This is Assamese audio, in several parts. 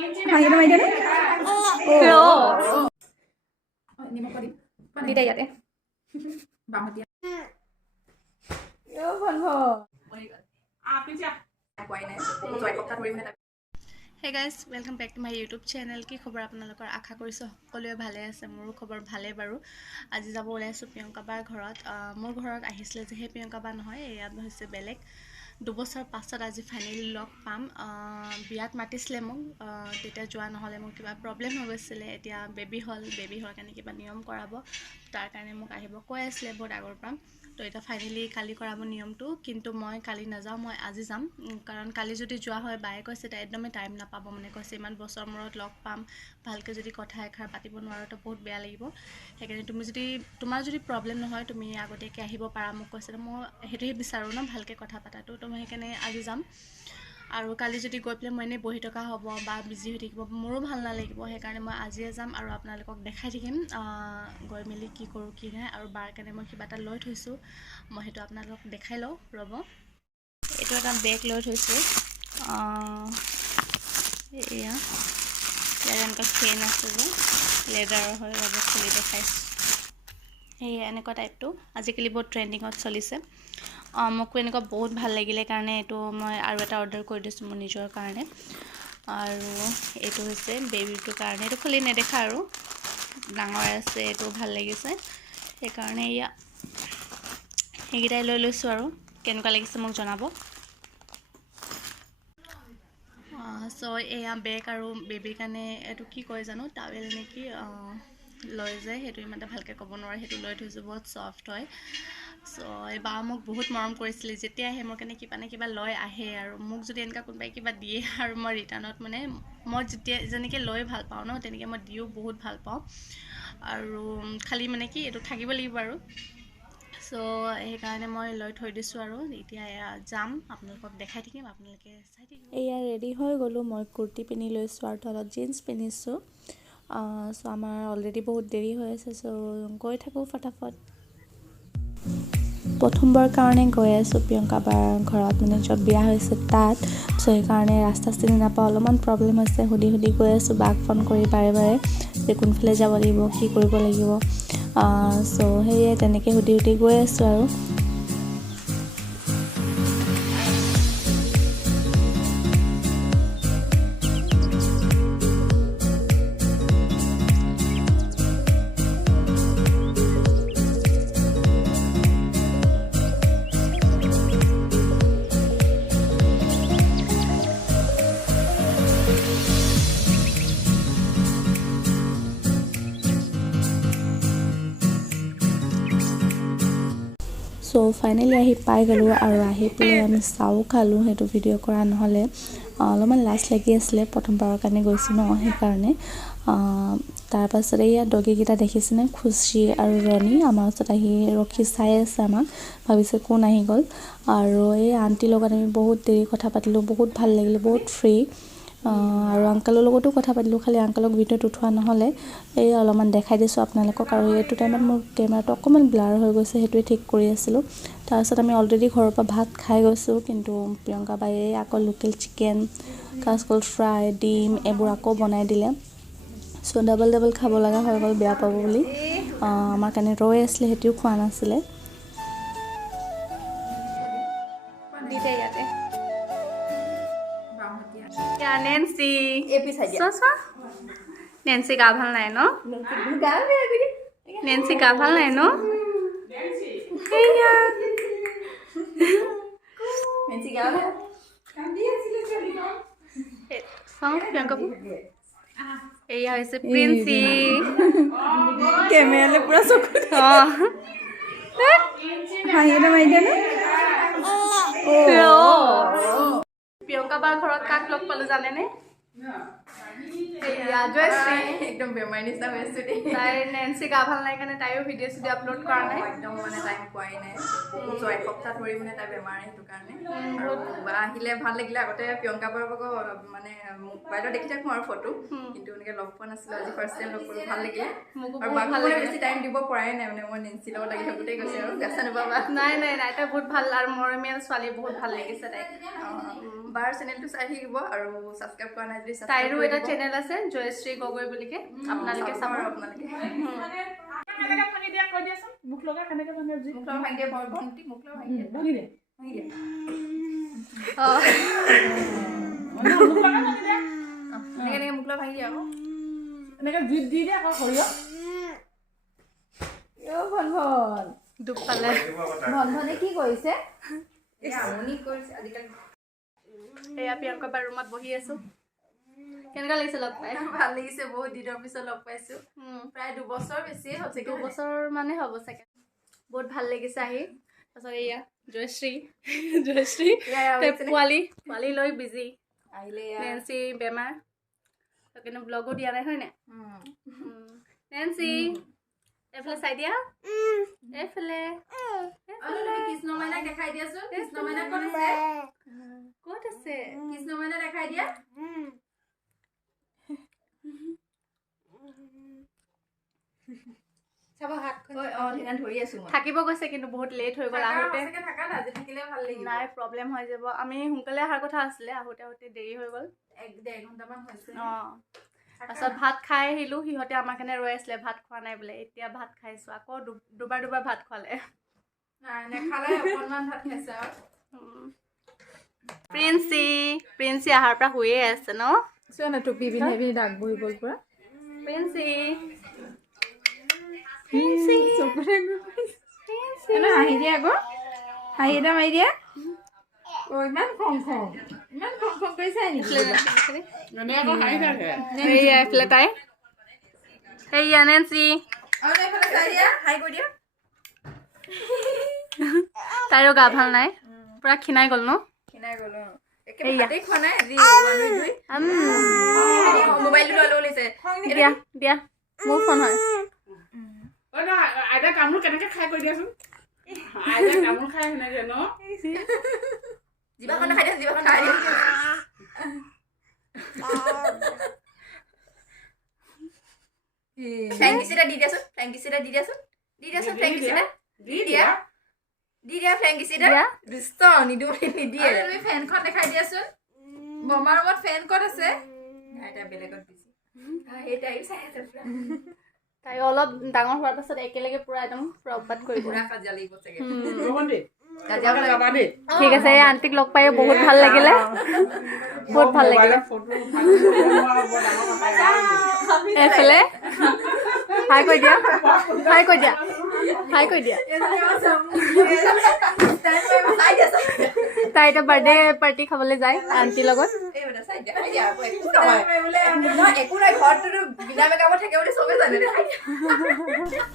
Hayır mı edene? Oo. Ni mo pa din. Di đây vậy. Ba mo dia. Yo phần phở. Princy'k. Quay này. Rồi không ta thori মানে Hey guys, welcome back to my YouTube channel. কি খবৰ আপোনালোকৰ আশা কৰিছো সকলোৱে ভালে আছে মোৰো খবৰ ভালে বাৰু আজি যাব ওলাইছো প্ৰিয়ংকা বাৰ ঘৰত মোৰ ঘৰত আহিছিলে যে হে প্ৰিয়ংকা বা নহয় এয়া হৈছে বেলেগ দুবছৰ পাছত আজি ফাইনালি লগ পাম বিয়াত মাতিছিলে মোক তেতিয়া যোৱা নহলে মোৰ কিবা প্ৰবলেম হৈ গৈছিলে এতিয়া বেবী হল কাৰণে কিবা নিয়ম কৰাব তাৰ কাৰণে মোক আহিব কৈ আছিলে বহুত আগৰ পৰা তো এটা ফাইনালি কালি কৰাব নিয়মটো কিন্তু মই কালি নাযাওঁ মই আজি যাম কাৰণ কালি যদি যোৱা হয় বায়ে কৈছে তাই একদমে টাইম নাপাব মানে কৈছে ইমান বছৰ মূৰত লগ পাম ভালকৈ যদি কথা এখাৰ পাতিব নোৱাৰো তো বহুত বেয়া লাগিব সেইকাৰণে তুমি যদি তোমাৰ যদি প্ৰবলেম নহয় তুমি আগতীয়াকৈ আহিব পাৰা মোক কৈছে মই হেতুই বিচাৰো ন ভালকৈ কথা পাতাটো তো মই সেইকাৰণে আজি যাম আৰু কালি যদি গৈ পেলাই মই এনে বহি থকা হ'ব বা বিজি হৈ থাকিব মোৰো ভাল নালাগিব সেইকাৰণে মই আজিয়ে যাম আৰু আপোনালোকক দেখাই থাকিম গৈ মেলি কি কৰোঁ কি নাই আৰু বাৰ কাৰণে মই কিবা এটা লৈ থৈছোঁ মই সেইটো আপোনালোকক দেখাই লওঁ ৰ'ব এইটো এটা বেগ লৈ থৈছোঁ এয়া ইয়াৰ এনেকুৱা চেইন আছে যে লেডাৰৰ হয় ৰ'ব খুলি দেখাইছোঁ এই এনেকুৱা টাইপটো আজিকালি বহুত ট্ৰেণ্ডিঙত চলিছে মোকো এনেকুৱা বহুত ভাল লাগিলে কাৰণে এইটো মই আৰু এটা অৰ্ডাৰ কৰি দিছোঁ মোৰ নিজৰ কাৰণে আৰু এইটো হৈছে বেবিটোৰ কাৰণে এইটো খুলি নেদেখা আৰু ডাঙৰ আছে এইটো ভাল লাগিছে সেইকাৰণে এয়া সেইকেইটাই লৈ লৈছোঁ আৰু কেনেকুৱা লাগিছে মোক জনাব চ' এয়া বেগ আৰু বেবিৰ কাৰণে এইটো কি কয় জানো টাৱেল নেকি লৈ যায় সেইটো ইমান ভালকৈ ক'ব নোৱাৰে সেইটো লৈ থৈছোঁ বহুত ছফ্ট হয় চ' এই বা মোক বহুত মৰম কৰিছিলে যেতিয়া আহে মোৰ কাৰণে কিবা নে কিবা লৈ আহে আৰু মোক যদি এনেকুৱা কোনোবাই কিবা দিয়ে আৰু মই ৰিটাৰ্ণত মানে মই যেতিয়া যেনেকৈ লৈ ভাল পাওঁ ন তেনেকৈ মই দিও বহুত ভাল পাওঁ আৰু খালি মানে কি এইটো থাকিব লাগিব আৰু চ' সেইকাৰণে মই লৈ থৈ দিছোঁ আৰু এতিয়া যাম আপোনালোকক দেখাই থাকিম আপোনালোকে চাই থাকিব এয়া ৰেডি হৈ গ'লোঁ মই কুৰ্তি পিন্ধি লৈছোঁ আৰু তলত জিন্স পিন্ধিছোঁ চ' আমাৰ অলৰেডি বহুত দেৰি হৈ আছে চ' গৈ থাকোঁ ফটাফট প্ৰথমবাৰ কাৰণে গৈ আছোঁ প্ৰিয়ংকা বাৰ ঘৰত মানে য'ত বিয়া হৈছে তাত চ' সেইকাৰণে ৰাস্তা চিনি নাপাওঁ অলপমান প্ৰব্লেম হৈছে সুধি গৈ আছোঁ বাক ফোন কৰি বাৰে বাৰে যে কোনফালে যাব লাগিব কি কৰিব লাগিব চ' সেয়ে তেনেকৈ সুধি গৈ আছোঁ আৰু চ' ফাইনেলি আহি পাই গ'লোঁ আৰু আহি পেলাই আমি চাও খালোঁ সেইটো ভিডিঅ' কৰা নহ'লে অলপমান লাজ লাগি আছিলে প্ৰথমবাৰৰ কাৰণে গৈছোঁ ন সেইকাৰণে তাৰপাছত এয়া ডগীকেইটা দেখিছেনে খুচি আৰু ৰণী আমাৰ ওচৰত আহি ৰখি চাই আছে আমাক ভাবিছে কোন আহি গ'ল আৰু এই আণ্টিৰ লগত আমি বহুত দেৰি কথা পাতিলোঁ বহুত ভাল লাগিলে বহুত ফ্ৰী আৰু আংকালৰ লগতো কথা পাতিলোঁ খালি আংকালক ভিডিঅ'ত উঠোৱা নহ'লে এই অলপমান দেখাই দিছোঁ আপোনালোকক আৰু এইটো টাইমত মোৰ কেমেৰাটো অকণমান ব্লাৰ হৈ গৈছে সেইটোৱে ঠিক কৰি আছিলোঁ তাৰপিছত আমি অলৰেডি ঘৰৰ পৰা ভাত খাই গৈছোঁ কিন্তু প্ৰিয়ংকা বায়ে আকৌ লোকেল চিকেন কাচকল ফ্ৰাই ডিম এইবোৰ আকৌ বনাই দিলে চ' ডাবল খাব লগা হৈ গ'ল বেয়া পাব বুলি আমাৰ কাৰণে ৰৈ আছিলে সেইটোও খোৱা নাছিলে নেন্সি নেন্সি গা ভাল নাই ন নেন্সি গা ভাল নাই ন এয়া হৈছে প্ৰিন্সি কেমেৰালে পুৰা চকু হাঁহিলে মাৰি দিয়া নে প্ৰিয়ংকা বাৰ ঘৰত কাক লগ পালো জানেনে একদম বেমাৰী নিচিনা হৈ আছো দেই তাই নেন্সি গা ভাল নাই কাৰণে তাইও ভিডিঅ' চিডিঅ' আপলোড কৰা নাই একদম মানে টাইম পোৱাই নাই বহুত এসপ্তাহ ধৰি মানে তাই বেমাৰ সেইটো কাৰণে আৰু আহিলে ভাল লাগিলে আগতে প্ৰিয়ংকা বাৰ মানে মোবাইলত দেখি থাকোঁ আৰু ফটো কিন্তু এনেকৈ লগ পোৱা নাছিলোঁ আজি ফাৰ্ষ্ট টাইম লগ পালোঁ ভাল লাগিলে আৰু বাকী মানে বেছি টাইম দিব পৰাই নাই মানে মই নেন্সিৰ লগত লাগি থাকোঁতেই গৈছে আৰু বেচা নাপাবা নাই তাই বহুত ভাল আৰু মৰমীয়াল ছোৱালী বহুত ভাল লাগিছে তাইক বাৰ চেনেলটো চাই থাকিব আৰু ছাবস্ক্ৰাইব কৰা নাই যদি প্লিজ তাইৰো এটা চেনেল আছে জয়শ্ৰী গগৈ বুলিকে আপোনালোকে চাব আপোনালোকে কেনেকৈ ভাঙি দিয়া কৈ দিয়াচোন মুখ লগা কেনেকৈ ভাঙি দিয়া মুখ লগা ভাঙি দিয়া বৰ ভণ্টি মুখ লগা ভাঙি দিয়া ভাঙি দিয়া ভাঙি দিয়া মুখ লগা ভাঙি দিয়া এনেকৈ মুখ লগা ভাঙি দিয়া আকৌ এনেকৈ জুইত দি দিয়া আকৌ সৰিয়হ ভন ভন দুখ পালে ভন ভনে কি কৰিছে আমনি কৰিছে আজিকালি এয়া প্ৰিয়ংকা বাৰ ৰুমত বহি আছো কেনেকুৱা লাগিছে লগ পাই ভাল লাগিছে বহুত দিনৰ পিছত লগ পাইছো প্ৰায় 2 বছৰ বেছিয়ে হ'ল 2 বছৰ মানে হ'ব চাগে বহুত ভাল লাগিছে আহি তাৰপিছত এয়া জয়শ্ৰী পোৱালি লৈ বিজি আহিলে নেন্সি বেমাৰ কিন্তু ব্লগো দিয়া নাই হয় নাই নেন্সি এইফালে চাই দিয়া এইফালে কৃষ্ণ মাইনাক দেখাই দিয়াচোন কৃষ্ণ মাইনা ক'ত আছে ক'ত আছে কৃষ্ণ মাইনা দেখাই দিয়া চাব হাতখন ধৰি আছো থাকিব গৈছে কিন্তু বহুত লেট হৈ গ'ল আহোঁতে আজি থাকিলে ভাল লাগিব নাই প্ৰব্লেম হৈ যাব আমি সোনকালে অহাৰ কথা আছিলে আহোঁতে দেৰি হৈ গ'ল 1-1.5 ঘণ্টামান হৈছে তাৰপিছত ভাত খাই আহিলোঁ সিহঁতে আমাৰ কাৰণে ৰৈ আছিলে ভাত খোৱা নাই বোলে এতিয়া ভাত খাইছোঁ আকৌ দুবাৰ ভাত খোৱালে নেখালে অকণমান ভাত খাইছে প্ৰিন্সি আহাৰ পৰা শুয়ে আছে ন চোৱা না টুপি পিন্ধাই পিন্ধি দাগ বহি গ'ল পুৰা প্ৰিন্সি হাঁহি দিয়া আকৌ হাঁহি এটা মাৰি দিয়া ইমান খং কৰিছে এইফালে তাই এইয়া নেন্সি তাইৰো গা ভাল নাই পুৰা ক্ষীণাই গ'ল ন দিয়া মোৰ ফোন হয় আইতা কামোৰ কেনেকৈ খাই কৈ দিয়াচোন আইতা কামোৰ খাই সেনেকৈ ন জিভাখন খাই দিয়া জিভাখন খাই দিয়া ফ্ৰেংকিচিটা দি দিয়াচোন ফ্ৰেংকিচিটা দি দিয়াচোন ফ্ৰেংকিচিটা দি দিয়া ফ্ৰেংকিচিটা দুষ্ট নিদিয়ে তুমি ফেনখন দেখাই দিয়াচোন বমাৰ ৰুমত ফেন ক'ত আছে এটা বেলেগত দিছে সেইটাই চাই আছে তাই অলপ ডাঙৰ হোৱাৰ পাছত একেলগে পুৰা একদম পুৰা উৎপাত কৰিব কাজিয়া লাগিব চাগে ঠিক আছে এই আণ্টিক লগ পাই বহুত ভাল লাগিলে এইফালে হাই কৈ দিয়া তাই এতিয়া বাৰ্থডে পাৰ্টি খাবলৈ যায় আণ্টিৰ লগত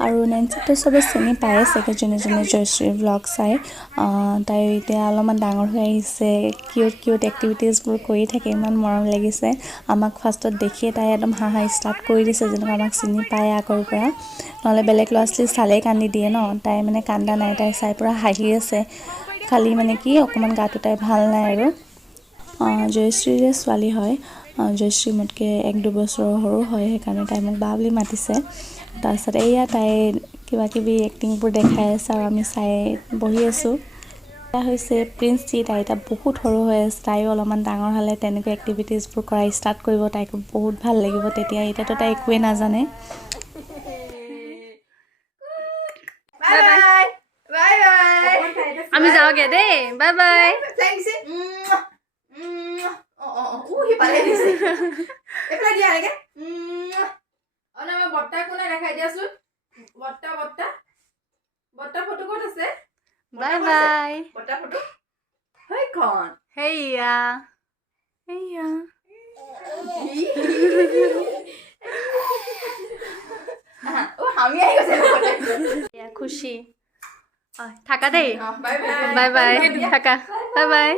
আৰু নেন্সিকটো চবে চিনি পায়ে চাগে যোনে জয়শ্ৰীৰ ভ্লগ চাই তাই এতিয়া অলপমান ডাঙৰ হৈ আহিছে কিউট এক্টিভিটিজবোৰ কৰি থাকে ইমান মৰম লাগিছে আমাক ফাৰ্ষ্টত দেখিয়ে তাই একদম হাঁহা ষ্টাৰ্ট কৰি দিছে যেনেকৈ আমাক চিনি পায় আগৰ পৰা নহ'লে বেলেগ ল'ৰা ছোৱালী চালেই কান্দি দিয়ে ন তাই মানে কান্দা নাই তাই চাই পুৰা হাঁহি আছে খালি মানে কি অকণমান গাটো তাই ভাল নাই আৰু জয়শ্ৰীৰে ছোৱালী হয় জয়শ্ৰী মোতকৈ 1-2 বছৰৰ সৰু হয় সেইকাৰণে তাই মোক বা বুলি মাতিছে তাৰপিছত এয়া তাই কিবাকিবি এক্টিংবোৰ দেখাই আছে আৰু আমি চাই বহি আছোঁ এয়া হৈছে প্ৰিন্সি তাই এতিয়া বহুত সৰু হৈ আছে তাইও অলপমান ডাঙৰ হ'লে তেনেকৈ এক্টিভিটিজবোৰ কৰা ষ্টাৰ্ট কৰিব তাইকো বহুত ভাল লাগিব তেতিয়া এতিয়াতো তাই একোৱেই নাজানে আমি যাওঁগে দেই বাই বাই বৰ্তা কোনে দেখাই দিয়াচোন বৰ্তা ফটো ক'ত আছে বাই বাই বৰ্তা ফটো সেইখন হেইয়া আমি আহি গৈছে খুশি থাকা দেই বাই বাই বাই থাকা bye bye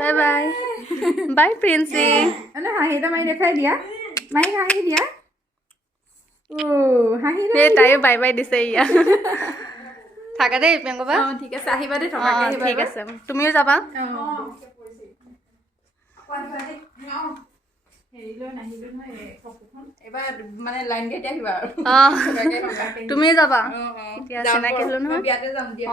bye bye bye Princy হাঁহি এটা মাৰি দেখাই দিয়া হাঁহি দিয়া হাঁহি সেই তাইও বাই বাই দিছে ইয়া থাকা দেই প্ৰিয়ংকা বা ঠিক আছে আহিবা দেই ঠিক আছে তুমিও যাবা এবাৰ মানে লাইন গাড়ীতে আহিবা আৰু তুমিও যাবা এতিয়া চিনাকি হ'লো নহয় বিয়াতে যাম দিয়া